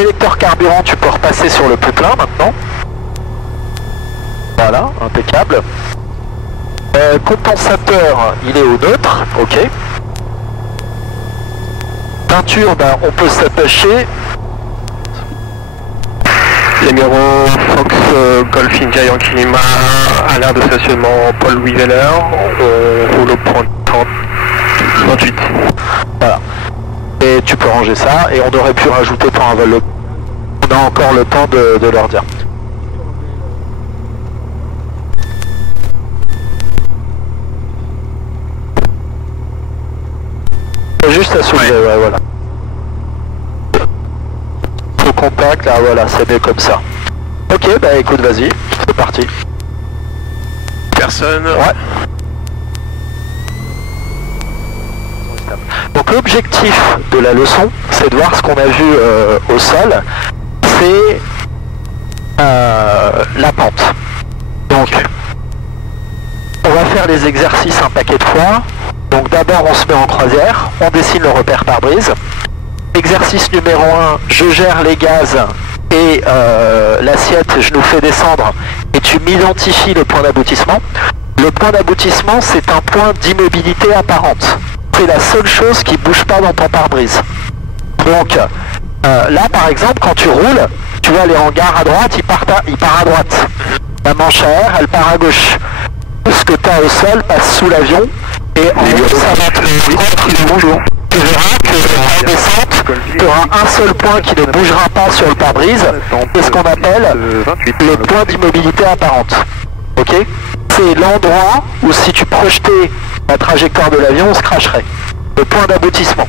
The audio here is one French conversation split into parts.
Sélecteur carburant, tu peux repasser sur le plus plein maintenant. Voilà, impeccable. Compensateur, il est au neutre, ok. Peinture, ben, on peut s'attacher. Numéro Fox Golf India Yankee Lima, à l'air de stationnement Paul Louis Weller, on roule au point 30, 28. Voilà. Et tu peux ranger ça, et on aurait pu rajouter pour un vol. On a encore le temps de leur dire. Juste à soulever, ouais, voilà. Au contact, là, voilà, c'est mieux comme ça. Ok, bah écoute, vas-y, c'est parti. Personne. Ouais. Donc l'objectif de la leçon, c'est de voir ce qu'on a vu au sol, c'est la pente. Donc, on va faire les exercices un paquet de fois. Donc d'abord on se met en croisière, on dessine le repère pare-brise. Exercice numéro 1, je gère les gaz et l'assiette, je nous fais descendre et tu m'identifies le point d'aboutissement. Le point d'aboutissement, c'est un point d'immobilité apparente. C'est la seule chose qui ne bouge pas dans ton pare-brise. Donc là par exemple, quand tu roules, tu vois les hangars à droite, il part à droite. La manche à air, elle part à gauche. Ce que tu as au sol passe sous l'avion. Et en haut, ça va te bonjour. Tu verras que en descente, tu auras un seul point qui ne bougera pas sur le pare-brise, c'est ce qu'on appelle le point d'immobilité apparente. Ok? C'est l'endroit où si tu projetais la trajectoire de l'avion, on se cracherait. Le point d'aboutissement.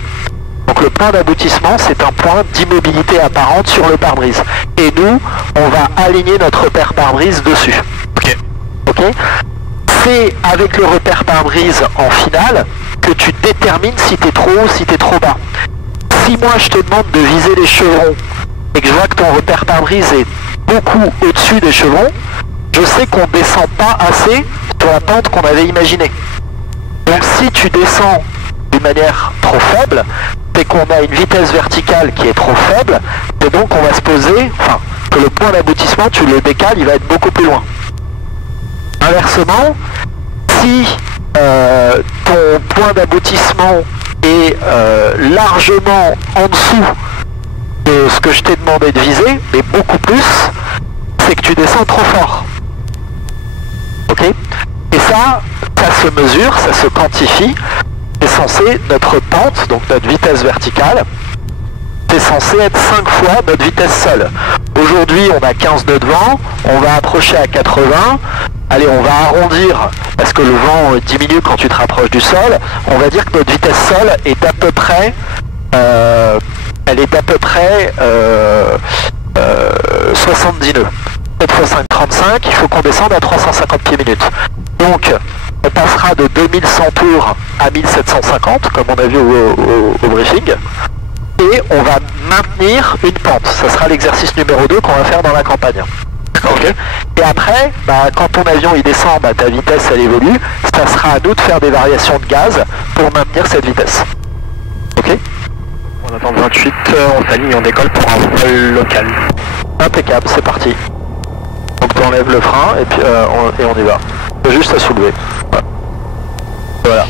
Donc le point d'aboutissement, c'est un point d'immobilité apparente sur le pare-brise. Et nous, on va aligner notre repère pare-brise dessus. Ok. Ok? C'est avec le repère pare-brise en finale que tu détermines si tu es trop haut ou si tu es trop bas. Si moi je te demande de viser les chevrons et que je vois que ton repère pare-brise est beaucoup au-dessus des chevrons, je sais qu'on ne descend pas assez sur la pente qu'on avait imaginée. Donc si tu descends d'une manière trop faible, c'est qu'on a une vitesse verticale qui est trop faible, et donc on va se poser, enfin, que le point d'aboutissement, tu le décales, il va être beaucoup plus loin. Inversement, si ton point d'aboutissement est largement en dessous de ce que je t'ai demandé de viser, mais beaucoup plus, c'est que tu descends trop fort. Ok? Et ça se mesure, ça se quantifie. C'est censé, notre pente, donc notre vitesse verticale, c'est censé être 5 fois notre vitesse seule. Aujourd'hui, on a 15 nœuds de vent, on va approcher à 80. Allez, on va arrondir, parce que le vent diminue quand tu te rapproches du sol. On va dire que notre vitesse seule est d'à peu près, 70 nœuds. 7 x 5, 35, il faut qu'on descende à 350 pieds minutes. Donc, on passera de 2100 tours à 1750, comme on a vu au briefing. Et on va maintenir une pente. Ça sera l'exercice numéro 2 qu'on va faire dans la campagne. Okay. Et après, bah, quand ton avion il descend, bah, ta vitesse elle évolue. Ça sera à nous de faire des variations de gaz pour maintenir cette vitesse. Ok? On attend 28, on s'aligne, on décolle pour un vol local. Impeccable, c'est parti. Donc tu enlèves le frein et puis on y va. C'est juste à soulever. Voilà.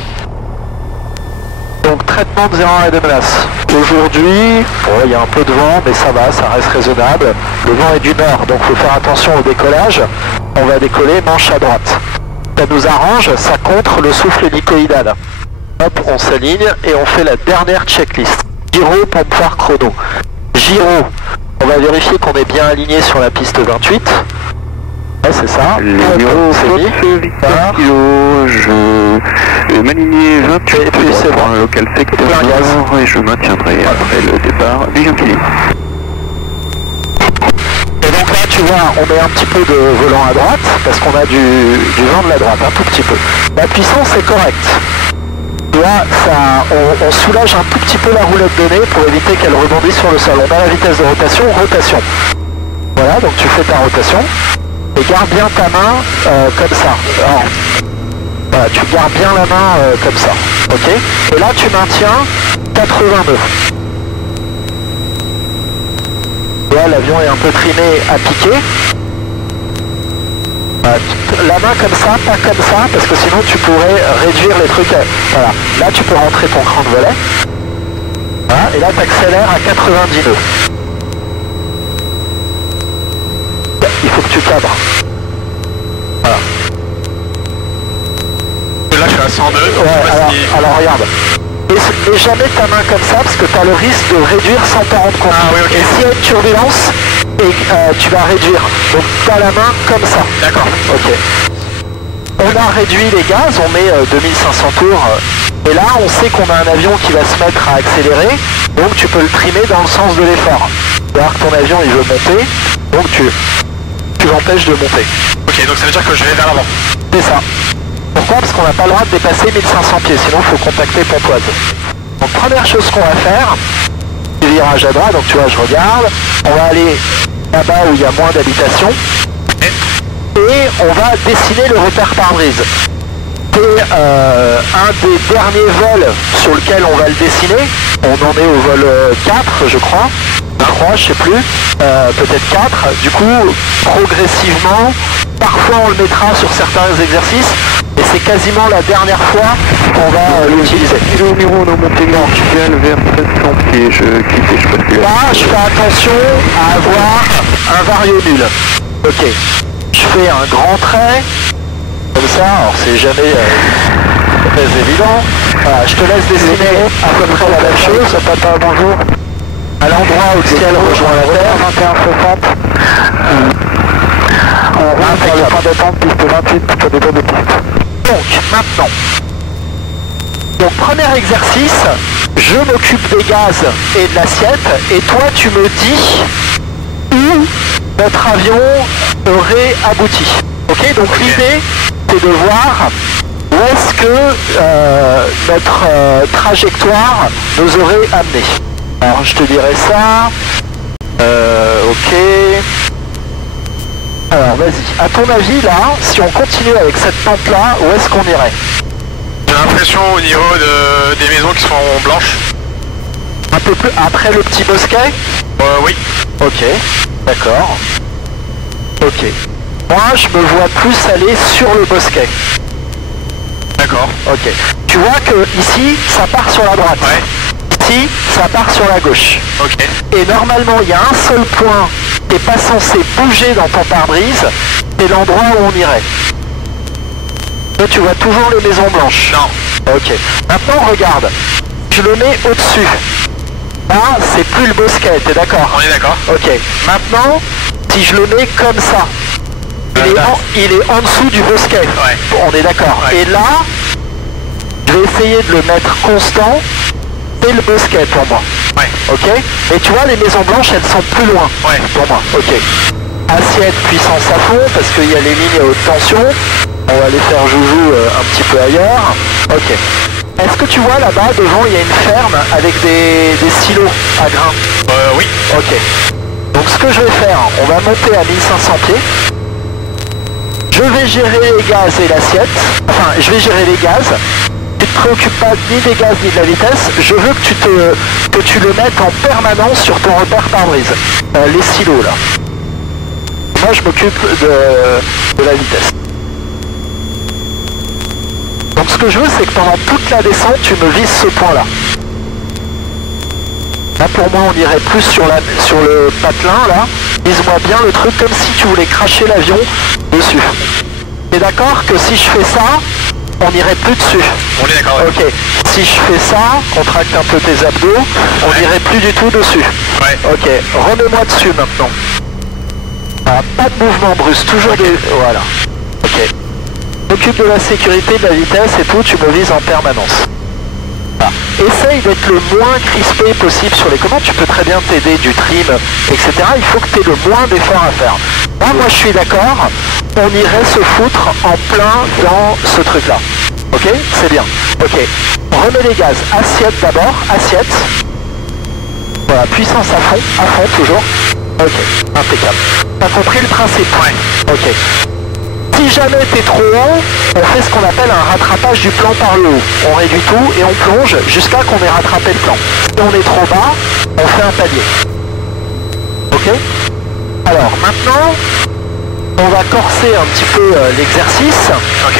Donc traitement de 0 et de menace. Aujourd'hui, il y a un peu de vent, mais ça va, ça reste raisonnable. Le vent est du nord, donc il faut faire attention au décollage. On va décoller manche à droite. Ça nous arrange, ça contre le souffle hélicoïdal. Hop, on s'aligne et on fait la dernière checklist. Gyro, pompe-phare, chrono. Gyro, on va vérifier qu'on est bien aligné sur la piste 28. Ouais, c'est ça. Je vais m'aligner 28 et puis c'est pour un local secteur et je maintiendrai après le départ du Yankee. Et donc là tu vois, on met un petit peu de volant à droite parce qu'on a du vent de la droite, un tout petit peu. La puissance est correcte. Là, on soulage un tout petit peu la roulette de nez pour éviter qu'elle rebondisse sur le sol. On a la vitesse de rotation, rotation. Voilà, donc tu fais ta rotation. Et garde bien ta main comme ça. Alors, voilà, tu gardes bien la main comme ça. Ok? Et là, tu maintiens 80 nœuds. Tu vois, l'avion est un peu trimé à piquer. La main comme ça, pas comme ça, parce que sinon tu pourrais réduire les trucs. Voilà, là tu peux rentrer ton cran de volet. Voilà, et là tu accélères à 90 nœuds. Il faut que tu cadres. Voilà. Là je suis à 100 nœuds. Ouais, alors regarde. Et jamais ta main comme ça, parce que tu as le risque de réduire sans t'en rendre compte. Ah oui, ok. Et s'il y a une turbulence, et tu vas réduire. Donc tu as la main comme ça. D'accord. Ok. On a réduit les gaz, on met 2500 tours. Et là, on sait qu'on a un avion qui va se mettre à accélérer. Donc tu peux le trimer dans le sens de l'effort. C'est-à-dire que ton avion, il veut monter. Donc tu l'empêches de monter. Ok, donc ça veut dire que je vais vers l'avant. C'est ça. Pourquoi? Parce qu'on n'a pas le droit de dépasser 1500 pieds, sinon il faut contacter Pontoise. Donc première chose qu'on va faire, du virage à droite, donc tu vois, je regarde, on va aller là-bas où il y a moins d'habitations, et on va dessiner le repère pare-brise. C'est un des derniers vols sur lequel on va le dessiner, on en est au vol 4 je crois, 3 je sais plus, peut-être 4, du coup progressivement, parfois on le mettra sur certains exercices, et c'est quasiment la dernière fois qu'on va l'utiliser. Il est au niveau de Montéglin, actuel vers 700 pieds, je quitte, je passe plus. Là, je fais attention à avoir un vario nul. Ok, je fais un grand trait, comme ça, alors c'est jamais très évident. Voilà, je te laisse dessiner à peu près la même chose. Papa, bonjour. À l'endroit où le ciel rejoint la terre, 2160. On roule par le point d'attente, piste 28, pour des bonnes pistes. Donc, maintenant, donc premier exercice, je m'occupe des gaz et de l'assiette, et toi tu me dis où notre avion aurait abouti. Ok, donc l'idée c'est de voir où est-ce que notre trajectoire nous aurait amené. Alors je te dirais ça. Ok. Alors vas-y, à ton avis là, si on continue avec cette pente là, où est-ce qu'on irait? J'ai l'impression au niveau des maisons qui sont blanches. Un peu plus après le petit bosquet? Oui. Ok, d'accord. Ok. Moi je me vois plus aller sur le bosquet. D'accord. Ok. Tu vois que ici, ça part sur la droite. Ouais. Ici, ça part sur la gauche. Ok. Et normalement, il y a un seul point qui n'est pas censé bouger dans ton pare-brise, c'est l'endroit où on irait. Là, tu vois toujours les maisons blanches. Non. Ok. Maintenant, regarde. Je le mets au-dessus. Là, c'est plus le bosquet, t'es d'accord? On est d'accord. Ok. Maintenant, si je le mets comme ça, il est en dessous du bosquet. Ouais. On est d'accord. Ouais. Et là, je vais essayer de le mettre constant. C'est le bosquet pour moi. Ouais. Ok. Et tu vois, les maisons blanches, elles sont plus loin. Ouais. Pour moi. Ok. Assiette, puissance à fond, parce qu'il y a les lignes à haute tension. On va aller faire joujou un petit peu ailleurs. Ok. Est-ce que tu vois là-bas, devant, il y a une ferme avec des silos à grains? Oui. Ok. Donc ce que je vais faire, on va monter à 1500 pieds. Je vais gérer les gaz et l'assiette. Enfin, je vais gérer les gaz. Tu ne te préoccupes pas ni des gaz ni de la vitesse. Je veux que tu le mettes en permanence sur ton repère pare-brise. Les silos là. Moi je m'occupe de la vitesse. Donc ce que je veux, c'est que pendant toute la descente, tu me vises ce point-là. Là pour moi, on irait plus sur le patelin là. Vise-moi bien le truc comme si tu voulais cracher l'avion dessus. T'es d'accord que si je fais ça, on n'irait plus dessus? On est d'accord. Ok. Si je fais ça, contracte un peu tes abdos, on n'irait plus du tout dessus. Ouais. Ok. Remets-moi dessus maintenant. Ah, pas de mouvement brusque, toujours des... Voilà. Ok. M'occupe de la sécurité, de la vitesse et tout, tu me vises en permanence. Voilà. Essaye d'être le moins crispé possible sur les commandes, tu peux très bien t'aider du trim, etc. Il faut que tu aies le moins d'efforts à faire. Là, moi je suis d'accord, on irait se foutre en plein dans ce truc-là. Ok? C'est bien. Ok. Remets les gaz. Assiette d'abord, assiette. Voilà, puissance à fond toujours. Ok, impeccable. T'as compris le principe? Ouais. Ok. Si jamais t'es trop haut, on fait ce qu'on appelle un rattrapage du plan par le haut. On réduit tout et on plonge jusqu'à qu'on ait rattrapé le plan. Si on est trop bas, on fait un palier. Ok? Ok. Alors maintenant, on va corser un petit peu l'exercice. Ok.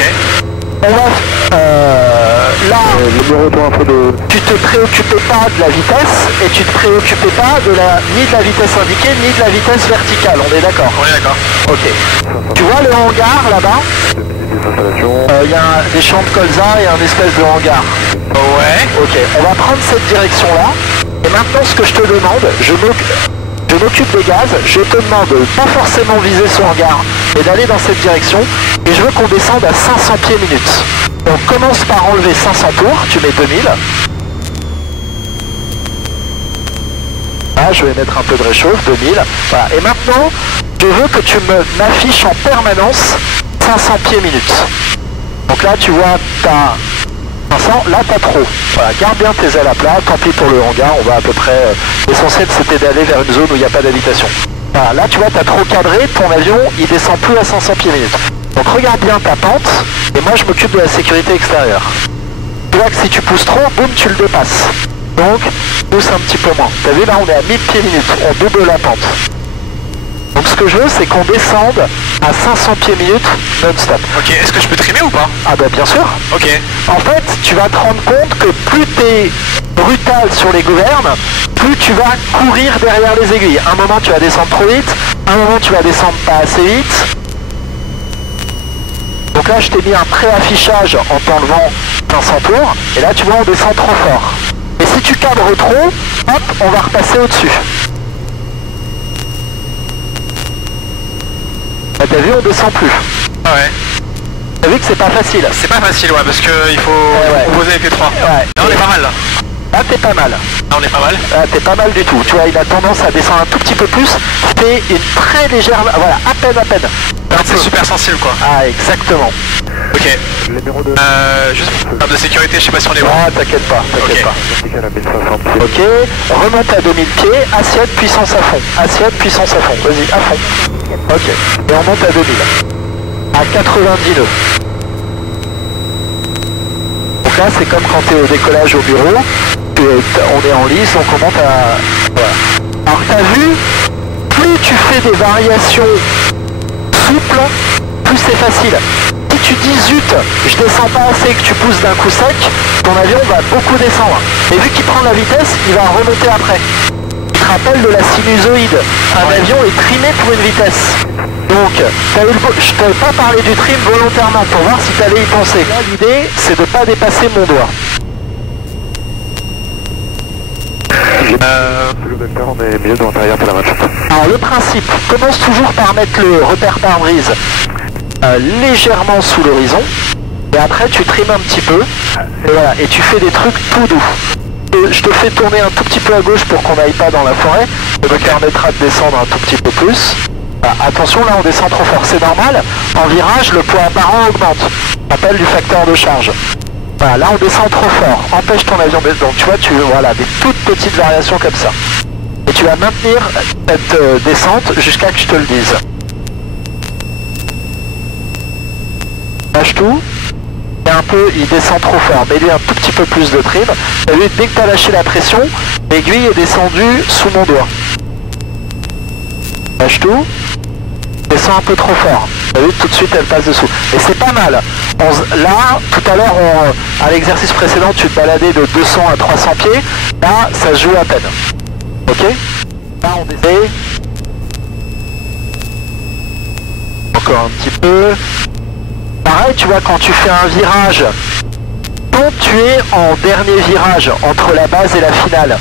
On va là, tu te préoccupais pas de la vitesse et tu te préoccupais pas ni de la vitesse indiquée ni de la vitesse verticale, on est d'accord? On est d'accord. Ok. Tu vois le hangar là-bas? Il y a des champs de colza et un espèce de hangar. Ouais. Ok, on va prendre cette direction-là. Et maintenant, ce que je te demande, je m'occupe des gaz, je te demande de pas forcément viser ce hangar, mais d'aller dans cette direction. Et je veux qu'on descende à 500 pieds minutes. Donc commence par enlever 500 tours, tu mets 2000. Là, je vais mettre un peu de réchauffe, 2000. Voilà. Et maintenant, je veux que tu m'affiches en permanence 500 pieds minutes. Donc là, tu vois, t'as 500, là t'as trop. Voilà, garde bien tes ailes à plat, tant pis pour le hangar, on va à peu près... L'essentiel c'était d'aller vers une zone où il n'y a pas d'habitation. Voilà, là tu vois, t'as trop cadré, ton avion il descend plus à 500 pieds minutes. Donc regarde bien ta pente, et moi je m'occupe de la sécurité extérieure. Tu vois que si tu pousses trop, boum, tu le dépasses. Donc, pousse un petit peu moins. T'as vu là, on est à 1000 pieds minutes, on double la pente. Donc ce que je veux, c'est qu'on descende à 500 pieds minutes non-stop. Ok, est-ce que je peux trimer ou pas? Ah bah bien sûr. Ok. En fait, tu vas te rendre compte que plus t'es brutal sur les gouvernes, plus tu vas courir derrière les aiguilles. Un moment tu vas descendre trop vite, un moment tu vas descendre pas assez vite. Donc là je t'ai mis un pré-affichage en t'enlevant 500 tours, et là tu vois on descend trop fort. Et si tu cadres trop, hop, on va repasser au-dessus. Bah, t'as vu, on descend plus. Ah ouais. T'as vu que c'est pas facile. C'est pas facile, ouais, parce qu'il faut composer avec les trois. Ouais. Là, on est pas mal, là. Là, t'es pas mal. Là, on est pas mal. Là, t'es pas mal du tout. Tu vois, il a tendance à descendre un tout petit peu plus. C'est une très légère... Voilà, à peine, à peine. C'est super sensible, quoi. Ah, exactement. Ok. Juste en termes de sécurité, je sais pas si on est bon. Ah, t'inquiète pas, t'inquiète pas. Ok, remonte à 2000 pieds, assiette, puissance à fond. Assiette, puissance à fond. Vas-y, à fond. Ok, et on monte à 2000. À 90 nœuds. Donc là, c'est comme quand tu es au décollage au bureau. On est en lice, donc on monte à... Voilà. Alors, t'as vu, plus tu fais des variations souples, plus c'est facile. Si tu dis zut, je descends pas assez, que tu pousses d'un coup sec, ton avion va beaucoup descendre. Et vu qu'il prend la vitesse, il va remonter après. Tu te rappelles de la sinusoïde. Un avion est trimé pour une vitesse. Donc, je t'avais pas parlé du trim volontairement pour voir si tu allais y penser. Là, l'idée, c'est de pas dépasser mon doigt. On est mieux dans l'intérieur pour la match. Alors, le principe, commence toujours par mettre le repère pare-brise légèrement sous l'horizon. Et après, tu trimes un petit peu. Et voilà, et tu fais des trucs tout doux. Je te fais tourner un tout petit peu à gauche pour qu'on n'aille pas dans la forêt. Ça me permettra de descendre un tout petit peu plus. Attention, là on descend trop fort, c'est normal. En virage, le poids apparent augmente. On appelle du facteur de charge. Voilà, là on descend trop fort. Empêche ton avion de... Donc tu vois, voilà, des toutes petites variations comme ça. Et tu vas maintenir cette descente jusqu'à que je te le dise. Lâche tout. Et un peu, il descend trop fort. Mets-lui un tout petit peu plus de trim. Et lui, dès que tu as lâché la pression, l'aiguille est descendue sous mon doigt. Lâche tout. Descend un peu trop fort. Vous avez vu, tout de suite elle passe dessous. Et c'est pas mal. Là, tout à l'heure, à l'exercice précédent, tu te baladais de 200 à 300 pieds. Là, ça se joue à peine. Ok? Là, on descend. Encore un petit peu. Pareil, tu vois, quand tu fais un virage, quand tu es en dernier virage, entre la base et la finale,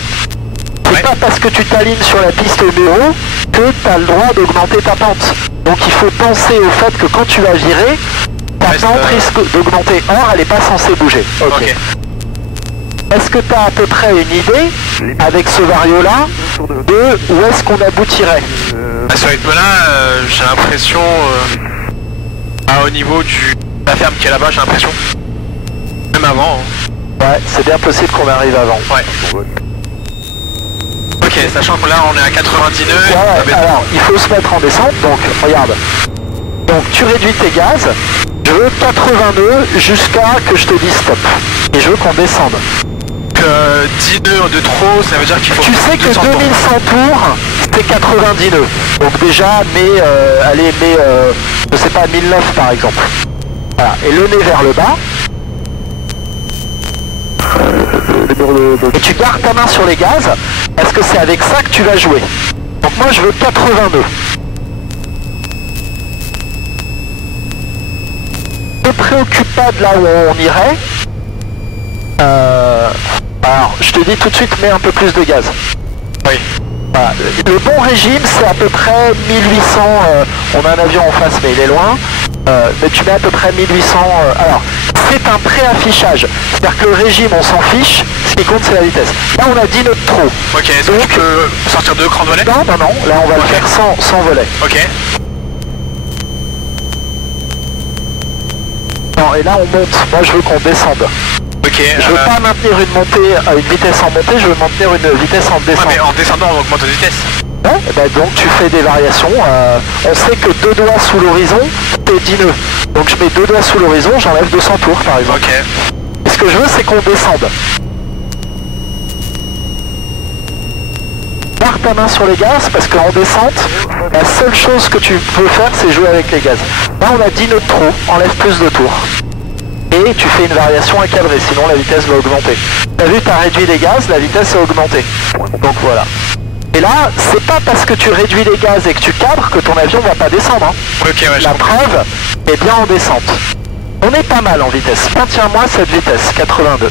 c'est pas parce que tu t'alignes sur la piste au bureau que tu as le droit d'augmenter ta pente. Donc il faut penser au fait que quand tu vas virer, ta pente risque d'augmenter. Or, elle n'est pas censée bouger. Ok. Est-ce que tu as à peu près une idée, avec ce vario-là, de où est-ce qu'on aboutirait? Sur les là, j'ai l'impression... au niveau de la ferme qui est là-bas, j'ai l'impression. Même avant. Hein. Ouais, c'est bien possible qu'on arrive avant. Ouais. Ok, sachant que là on est à 90 nœuds. Ouais, alors il faut se mettre en descente, donc regarde. Donc tu réduis tes gaz, je veux 80 nœuds jusqu'à que je te dise stop. Et je veux qu'on descende. 10 nœuds de trop, ça veut dire qu'il faut... Tu sais que 2100 tours, c'est 90 nœuds. Donc déjà, allez, je sais pas, 1009 par exemple. Voilà, et le nez vers le bas. Et tu gardes ta main sur les gaz, parce que c'est avec ça que tu vas jouer. Donc moi je veux 80 nœuds. Ne préoccupe pas de là où on irait. Alors je te dis tout de suite, mets un peu plus de gaz. Oui. Voilà. Le bon régime c'est à peu près 1800, on a un avion en face mais il est loin. Mais tu mets à peu près 1800, alors c'est un pré-affichage, c'est-à-dire que le régime on s'en fiche, ce qui compte c'est la vitesse. Là on a 10 nœuds de trop. Ok, est-ce que tu peux sortir 2 crans de volet? Non, là on va le faire sans volet. Ok. Non, et là on monte, moi je veux qu'on descende. Ok. Je veux pas maintenir une montée à une vitesse en montée, je veux maintenir une vitesse en descente. Ouais, mais en descendant on augmente de vitesse. Ouais, bah donc tu fais des variations. On sait que 2 doigts sous l'horizon, c'est 10 nœuds. Donc je mets 2 doigts sous l'horizon, j'enlève 200 tours par exemple. Ok. Et ce que je veux, c'est qu'on descende. Garde ta main sur les gaz, parce qu'en descente, la seule chose que tu peux faire, c'est jouer avec les gaz. Là, on a 10 nœuds de trop, enlève plus de tours. Et tu fais une variation à cadrer, sinon la vitesse va augmenter. T'as vu, t'as réduit les gaz, la vitesse a augmenté. Donc voilà. Et là, c'est pas parce que tu réduis les gaz et que tu cadres que ton avion va pas descendre. Hein. Ok, ouais, La preuve est bien en descente. On est pas mal en vitesse. Maintiens-moi cette vitesse, 82.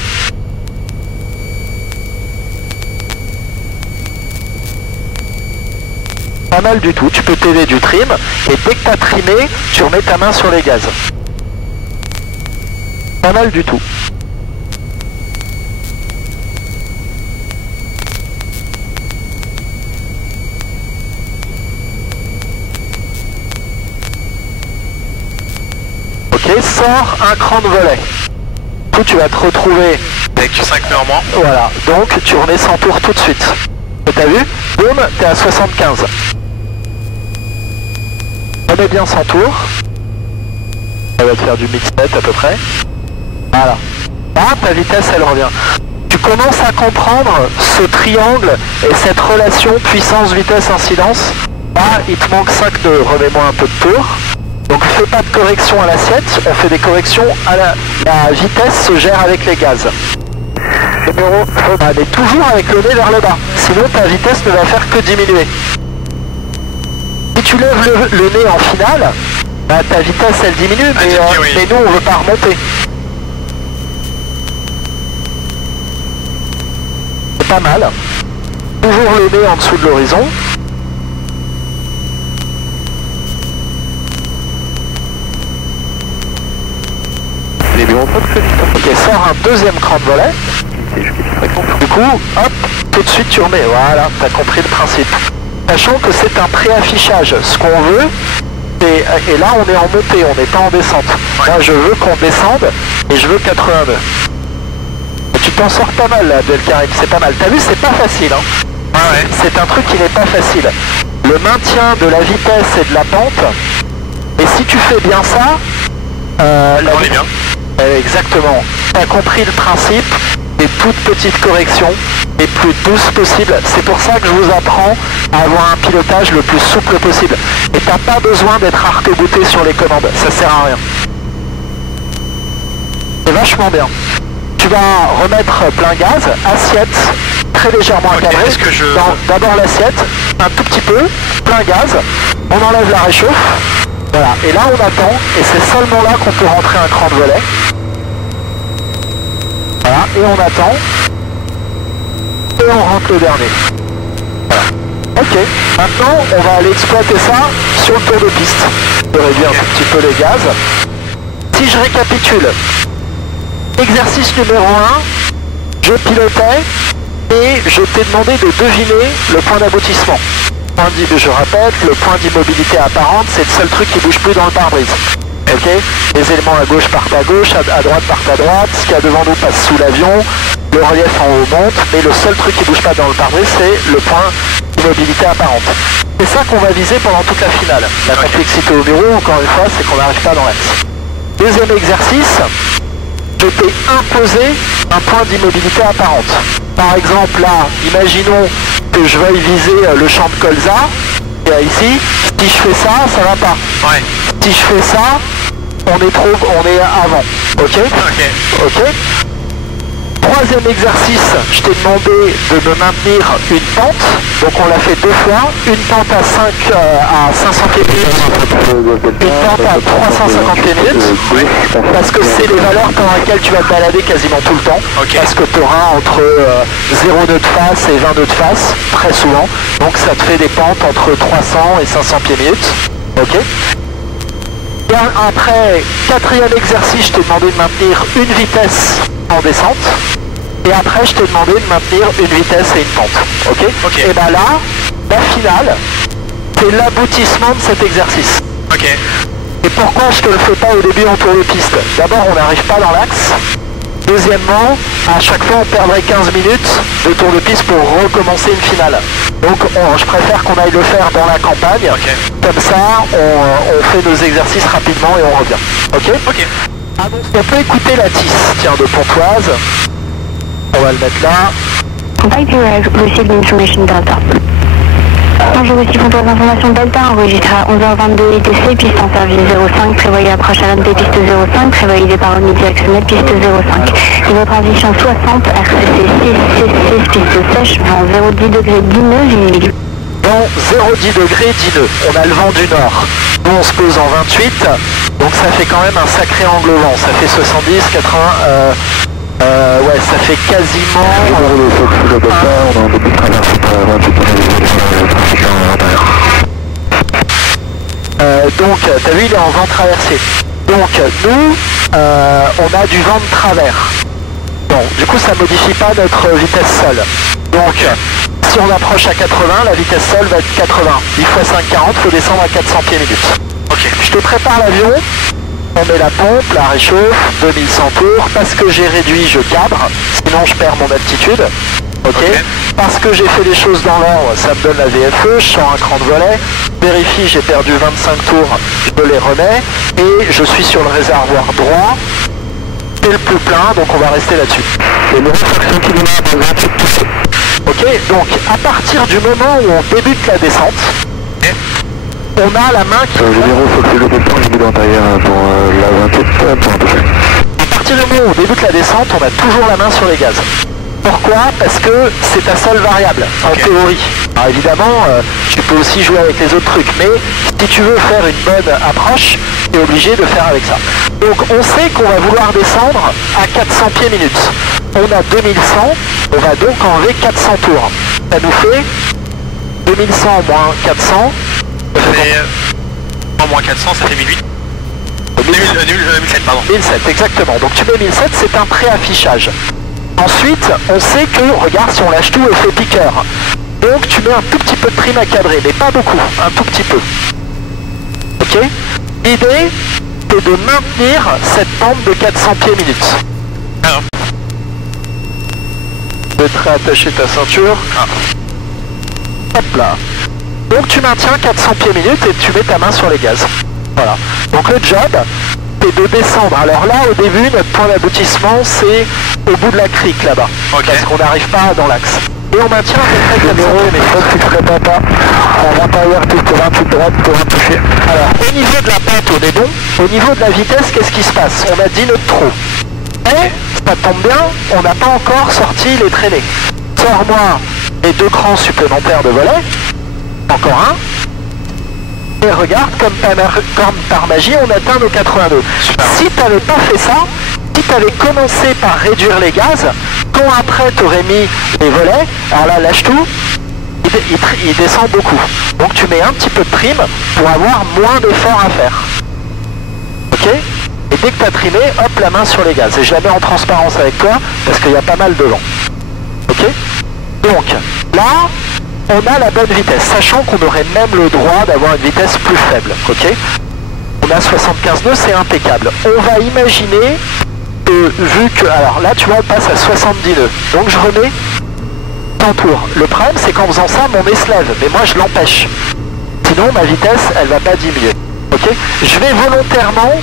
Pas mal du tout. Tu peux t'aider du trim. Et dès que tu as trimé, tu remets ta main sur les gaz. Pas mal du tout. Ok, sors un cran de volet. Du coup, tu vas te retrouver avec 5 nœuds en moins. Voilà, donc tu remets 100 tours tout de suite. Et t'as vu? Boum, t'es à 75. Remets bien 100 tours. Ça va te faire du mix-set à peu près. Voilà. Là, ta vitesse, elle revient. Tu commences à comprendre ce triangle et cette relation puissance-vitesse-incidence. Là, il te manque 5 nœuds. Remets-moi un peu de tours. Donc fais pas de correction à l'assiette, on fait des corrections à la vitesse se gère avec les gaz. Mais toujours avec le nez vers le bas, sinon ta vitesse ne va faire que diminuer. Si tu lèves le nez en finale, bah, ta vitesse elle diminue, mais nous on veut pas remonter. C'est pas mal. Toujours le nez en dessous de l'horizon. Ok, sors un deuxième cran de volet. Du coup, hop, tout de suite tu remets. Voilà, t'as compris le principe. Sachant que c'est un pré-affichage. Ce qu'on veut, et là on est en montée, on n'est pas en descente. Là je veux qu'on descende et je veux 82. Et tu t'en sors pas mal là, Abdelkarim, c'est pas mal. T'as vu, c'est pas facile. Hein. Ah ouais. C'est un truc qui n'est pas facile. Le maintien de la vitesse et de la pente. Et si tu fais bien ça, on est bien. Exactement. Tu as compris le principe des toutes petites corrections les plus douces possibles. C'est pour ça que je vous apprends à avoir un pilotage le plus souple possible. Et t'as pas besoin d'être arc-bouté sur les commandes. Ça sert à rien. C'est vachement bien. Tu vas remettre plein gaz, assiette très légèrement encadrée. D'abord l'assiette, un tout petit peu, plein gaz. On enlève la réchauffe. Voilà, et là on attend, et c'est seulement là qu'on peut rentrer un cran de volet. Voilà, et on attend. Et on rentre le dernier. Voilà. Ok, maintenant on va aller exploiter ça sur le tour de piste. Je vais réduire un tout petit peu les gaz. Si je récapitule, exercice numéro 1, je pilotais et je t'ai demandé de deviner le point d'aboutissement. Je répète, le point d'immobilité apparente, c'est le seul truc qui bouge plus dans le pare-brise. Ok, les éléments à gauche partent à gauche, à droite partent à droite, ce qu'il y a devant nous passe sous l'avion, le relief en haut monte, mais le seul truc qui bouge pas dans le pare-brise, c'est le point d'immobilité apparente. C'est ça qu'on va viser pendant toute la finale. La complexité au bureau, encore une fois, c'est qu'on n'arrive pas dans l'axe. Deuxième exercice, je t'ai imposé un point d'immobilité apparente. Par exemple, là, imaginons que que je veuille viser le champ de colza, et ici, si je fais ça, ça va pas. Ouais. Si je fais ça, on est avant. Ok? Ok. Troisième exercice, je t'ai demandé de me maintenir une pente, donc on l'a fait 2 fois, une pente à 500 pieds minutes, une pente à 350 pieds minutes, parce que c'est les valeurs pendant lesquelles tu vas te balader quasiment tout le temps, parce que tu auras entre 0 nœud de face et 20 nœuds de face, très souvent, donc ça te fait des pentes entre 300 et 500 pieds minutes, ok. Et après, quatrième exercice, je t'ai demandé de maintenir une vitesse en descente. Et après, je t'ai demandé de maintenir une vitesse et une pente. Ok? Et ben là, la finale, c'est l'aboutissement de cet exercice. Ok. Et pourquoi je te le fais pas au début en tour de piste? D'abord, on n'arrive pas dans l'axe. Deuxièmement, à chaque fois, on perdrait 15 minutes de tour de piste pour recommencer une finale. Donc, je préfère qu'on aille le faire dans la campagne. Comme ça, on fait nos exercices rapidement et on revient. Ok? Ah, donc, on peut écouter la tisse, tiens, de Pontoise. On va le mettre là. Contact Zero, receive information Delta. Bonjour, ici Pontoise Information Delta, enregistre à 11h22 ITC, piste en service 05, prévoyez approche à l'NP piste 05, prévoyez départ omnidirectionnel piste 05. Niveau transition 60, RCC 6, piste sèche, vent 010 degrés 10 nœuds, Vinimille. Vent 010 degrés 10 nœuds, on a le vent du nord. Nous on se pose en 28, donc ça fait quand même un sacré angle vent, ça fait 70, 80... ouais, ça fait quasiment... donc, t'as vu, il est en vent traversé. Donc, nous, on a du vent de travers. Bon, du coup, ça modifie pas notre vitesse sol. Donc, si on approche à 80, la vitesse sol va être 80. 10 x 540, il faut descendre à 400 pieds minutes. Ok, je te prépare l'avion. On met la pompe, la réchauffe, 2100 tours. Parce que j'ai réduit, je cabre. Sinon, je perds mon altitude. Ok. Parce que j'ai fait les choses dans l'ordre, ça me donne la VFE. Je sens un cran de volet. Vérifie, j'ai perdu 25 tours. Je les remets. Et je suis sur le réservoir droit. C'est le plus plein, donc on va rester là-dessus. Et le 5 km de 28 poussées. Ok. Donc, à partir du moment où on débute la descente, on a la main qui... je vais faut que le départ, j'ai mis dans derrière pour la 28 pour un toucher. À partir du moment où on débute la descente, on a toujours la main sur les gaz. Pourquoi? Parce que c'est ta seule variable, en théorie. Alors évidemment, tu peux aussi jouer avec les autres trucs, mais si tu veux faire une bonne approche, tu es obligé de faire avec ça. Donc on sait qu'on va vouloir descendre à 400 pieds minutes. On a 2100, on va donc enlever 400 tours. Ça nous fait 2100 moins 400. Moins 400, ça fait 1008. 1007, pardon. 1007, exactement. Donc tu mets 1007, c'est un préaffichage. Ensuite, on sait que, regarde, si on lâche tout, effet piqueur. Donc tu mets un tout petit peu de prime à cadrer, mais pas beaucoup, un tout petit peu. Ok? L'idée, c'est de maintenir cette pente de 400 pieds minutes. Alors. De te réattacher ta ceinture. Hop là. Donc tu maintiens 400 pieds minutes et tu mets ta main sur les gaz. Voilà. Donc le job, c'est de descendre. Alors là, au début, notre point d'aboutissement, c'est au bout de la crique là-bas. Parce qu'on n'arrive pas dans l'axe. Et on maintient à peu près 400 pieds minutes. Faut que tu te répètes pas. En intérieur, tu te 28 droite pour un toucher. Alors, au niveau de la pente, on est bon. Au niveau de la vitesse, qu'est-ce qui se passe? On a 10 nœuds de trop. Et, ça tombe bien, on n'a pas encore sorti les traînées. Sors-moi les 2 crans supplémentaires de volet. Encore un. Et regarde, comme par magie, on atteint nos 82. Super. Si tu n'avais pas fait ça, si tu avais commencé par réduire les gaz, quand après tu aurais mis les volets, alors là, lâche tout, il descend beaucoup. Donc tu mets un petit peu de prime pour avoir moins d'efforts à faire. Ok? Et dès que tu as trimé, hop, la main sur les gaz. Et je la mets en transparence avec toi, parce qu'il y a pas mal de vent. Ok? Donc, là... on a la bonne vitesse, sachant qu'on aurait même le droit d'avoir une vitesse plus faible, ok? On a 75 nœuds, c'est impeccable. On va imaginer que, vu que... alors là, tu vois, on passe à 70 nœuds. Donc je remets 100 tours. Le problème, c'est qu'en faisant ça, mon nez se lève, mais moi, je l'empêche. Sinon, ma vitesse, elle va pas diminuer, ok? Je vais volontairement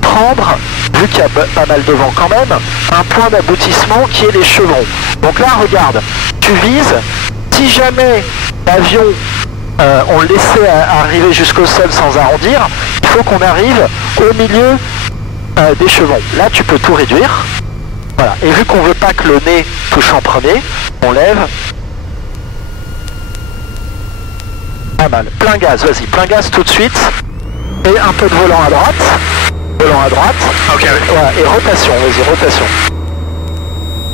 prendre, vu qu'il y a pas mal de vent quand même, un point d'aboutissement qui est les chevrons. Donc là, regarde, tu vises... Si jamais l'avion, on le laissait arriver jusqu'au sol sans arrondir, il faut qu'on arrive au milieu des chevrons. Là, tu peux tout réduire. Voilà. Et vu qu'on veut pas que le nez touche en premier, on lève. Pas mal. Plein gaz, vas-y, plein gaz tout de suite. Et un peu de volant à droite. Volant à droite. Ok, ouais. Voilà. Et rotation, vas-y, rotation.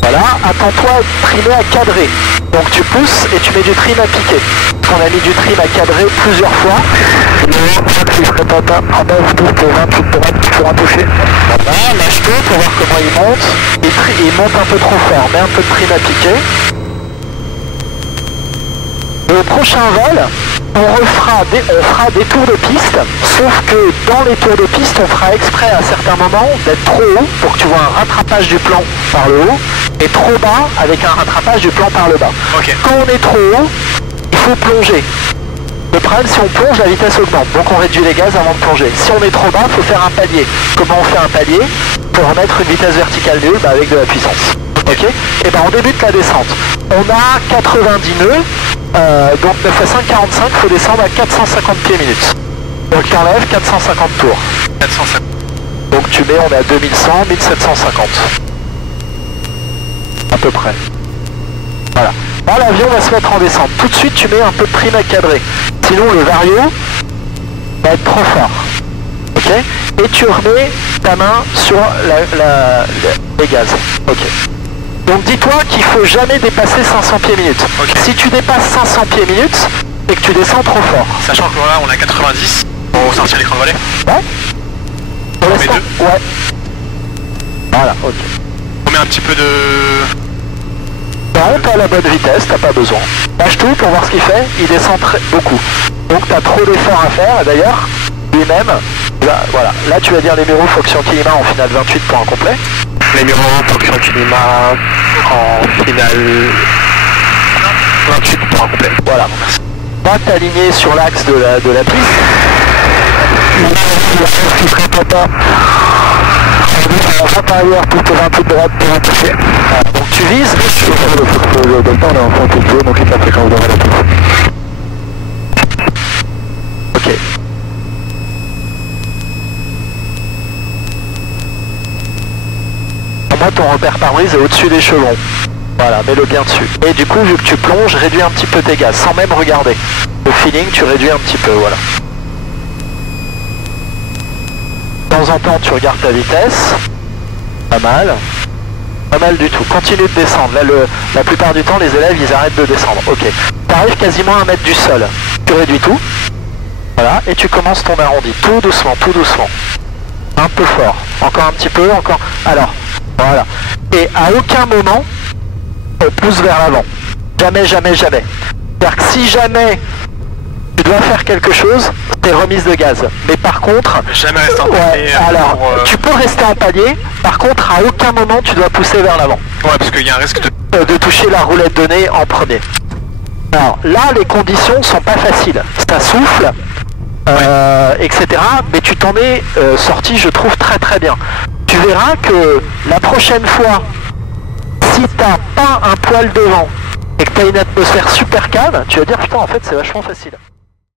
Voilà, attends-toi à trimer à cadrer. Donc tu pousses et tu mets du trim à piquer. On a mis du trim à cadrer plusieurs fois. Je ferai pas en bas, je pousse pour 28 droite pour un toucher. Voilà, lâche tout pour voir comment il monte. Il monte un peu trop fort, mets un peu de trim à piquer. Et au prochain vol, on fera des tours de piste, sauf que dans les tours de piste, on fera exprès à certains moments d'être trop haut pour que tu vois un rattrapage du plan par le haut, et trop bas avec un rattrapage du plan par le bas. Ok. Quand on est trop haut, il faut plonger. Le problème, si on plonge, la vitesse augmente, donc on réduit les gaz avant de plonger. Si on est trop bas, il faut faire un palier. Comment on fait un palier? Pour remettre une vitesse verticale nulle avec de la puissance. Ok. Et ben on débute la descente. On a 90 nœuds. Donc 9 x 5, 45, il faut descendre à 450 pieds minutes. Donc tu enlèves 450 tours. 450. Donc tu mets, on est à 2100, 1750. À peu près. Voilà. Là l'avion va se mettre en descente. Tout de suite tu mets un peu de trim à cadrer. Sinon le vario va être trop fort. Ok. Et tu remets ta main sur les gaz. Ok. Donc dis-toi qu'il faut jamais dépasser 500 pieds minutes. Okay. Si tu dépasses 500 pieds minutes, c'est que tu descends trop fort. Sachant que là on a 90 pour sortir l'écran de volet. Ouais. Pour On met l'instant, ouais. Voilà, ok. On met un petit peu de... Non, t'es à la bonne vitesse, t'as pas besoin. Lâche tout pour voir ce qu'il fait, il descend beaucoup. Donc t'as trop d'efforts à faire, et d'ailleurs, lui-même, voilà. Là tu vas dire les numéros fonction climat en finale 28 pour un complet. Les numéros fonction climat en finale 28 pour un complet. Voilà. Là t'es aligné sur l'axe de la piste. Il serait papa. On va par ailleurs, plutôt 28 droite pour un toucher. Donc tu vises. Le delta on est en fond tout bleu, donc il la fréquence de relatif. Ok. Moi ton repère pare-brise est au-dessus des chevrons. Voilà, mets-le bien dessus. Et du coup, vu que tu plonges, réduis un petit peu tes gaz, sans même regarder. Le feeling, tu réduis un petit peu, voilà. De temps en temps, tu regardes ta vitesse. Pas mal. Pas mal du tout. Continue de descendre. Là, la plupart du temps, les élèves, ils arrêtent de descendre. Ok. Tu arrives quasiment à 1 mètre du sol. Tu réduis tout. Voilà. Et tu commences ton arrondi. Tout doucement, tout doucement. Un peu fort. Encore un petit peu, encore. Alors, voilà. Et à aucun moment, on pousse vers l'avant. Jamais, jamais, jamais. C'est-à-dire que si jamais tu dois faire quelque chose, c'est remise de gaz. Mais par contre... Jamais rester en ouais, palier. alors, tu peux rester en palier. Par contre, à aucun moment, tu dois pousser vers l'avant. Ouais, parce qu'il y a un risque de... toucher la roulette de nez en premier. Alors, là, les conditions sont pas faciles. Ça souffle. Etc. Mais tu t'en es sorti, je trouve, très très bien. Tu verras que la prochaine fois, si t'as pas un poil devant et que t'as une atmosphère super calme, tu vas dire putain en fait c'est vachement facile.